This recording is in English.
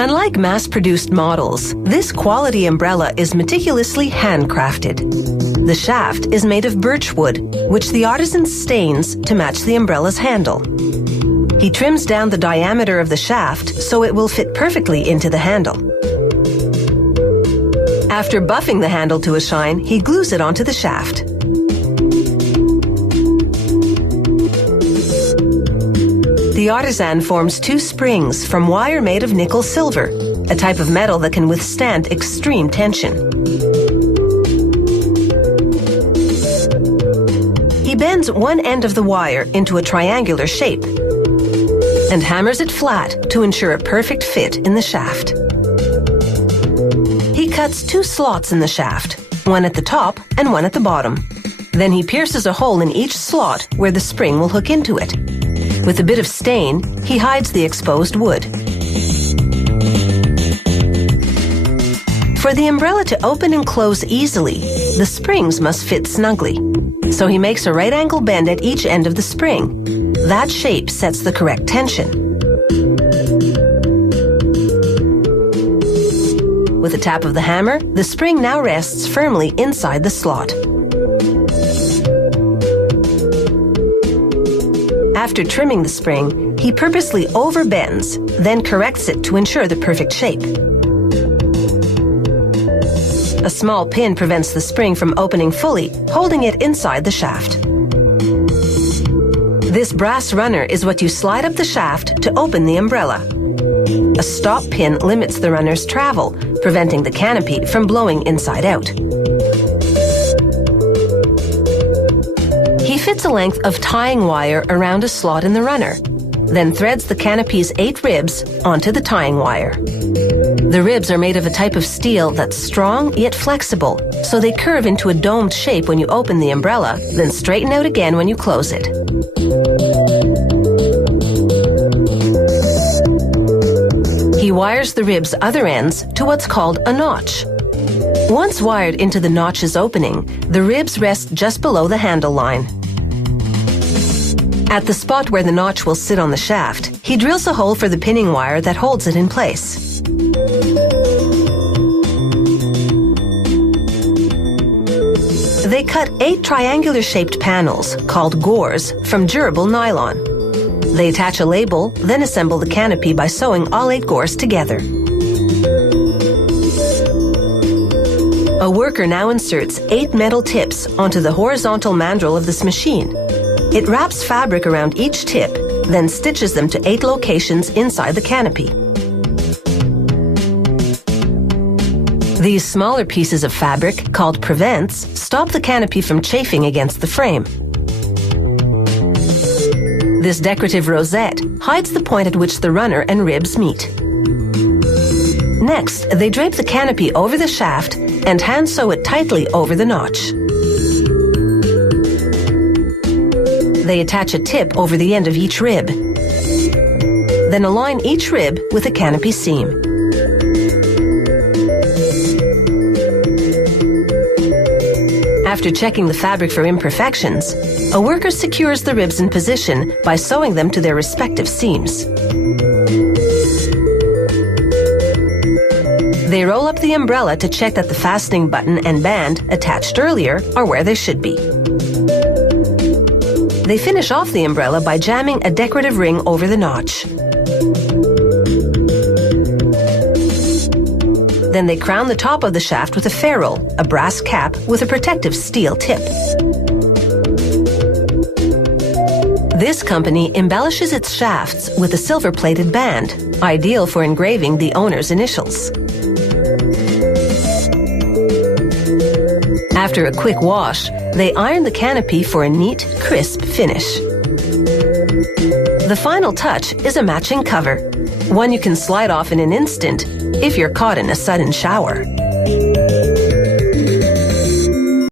Unlike mass-produced models, this quality umbrella is meticulously handcrafted. The shaft is made of birch wood, which the artisan stains to match the umbrella's handle. He trims down the diameter of the shaft so it will fit perfectly into the handle. After buffing the handle to a shine, he glues it onto the shaft. The artisan forms 2 springs from wire made of nickel silver, a type of metal that can withstand extreme tension. He bends one end of the wire into a triangular shape and hammers it flat to ensure a perfect fit in the shaft. He cuts 2 slots in the shaft, one at the top and one at the bottom. Then he pierces a hole in each slot where the spring will hook into it. With a bit of stain, he hides the exposed wood. For the umbrella to open and close easily, the springs must fit snugly. So he makes a right angle bend at each end of the spring. That shape sets the correct tension. With a tap of the hammer, the spring now rests firmly inside the slot. After trimming the spring, he purposely overbends, then corrects it to ensure the perfect shape. A small pin prevents the spring from opening fully, holding it inside the shaft. This brass runner is what you slide up the shaft to open the umbrella. A stop pin limits the runner's travel, preventing the canopy from blowing inside out. He fits a length of tying wire around a slot in the runner, then threads the canopy's 8 ribs onto the tying wire. The ribs are made of a type of steel that's strong yet flexible, so they curve into a domed shape when you open the umbrella, then straighten out again when you close it. He wires the rib's other ends to what's called a notch. Once wired into the notch's opening, the ribs rest just below the handle line. At the spot where the notch will sit on the shaft, he drills a hole for the pinning wire that holds it in place. They cut 8 triangular-shaped panels, called gores, from durable nylon. They attach a label, then assemble the canopy by sewing all 8 gores together. A worker now inserts 8 metal tips onto the horizontal mandrel of this machine. It wraps fabric around each tip, then stitches them to 8 locations inside the canopy. These smaller pieces of fabric, called prevents, stop the canopy from chafing against the frame. This decorative rosette hides the point at which the runner and ribs meet. Next, they drape the canopy over the shaft and hand sew it tightly over the notch. They attach a tip over the end of each rib. Then align each rib with a canopy seam. After checking the fabric for imperfections, a worker secures the ribs in position by sewing them to their respective seams. They roll up the umbrella to check that the fastening button and band attached earlier are where they should be. They finish off the umbrella by jamming a decorative ring over the notch. Then they crown the top of the shaft with a ferrule, a brass cap with a protective steel tip. This company embellishes its shafts with a silver-plated band, ideal for engraving the owner's initials. After a quick wash, they iron the canopy for a neat, crisp finish. The final touch is a matching cover, one you can slide off in an instant if you're caught in a sudden shower.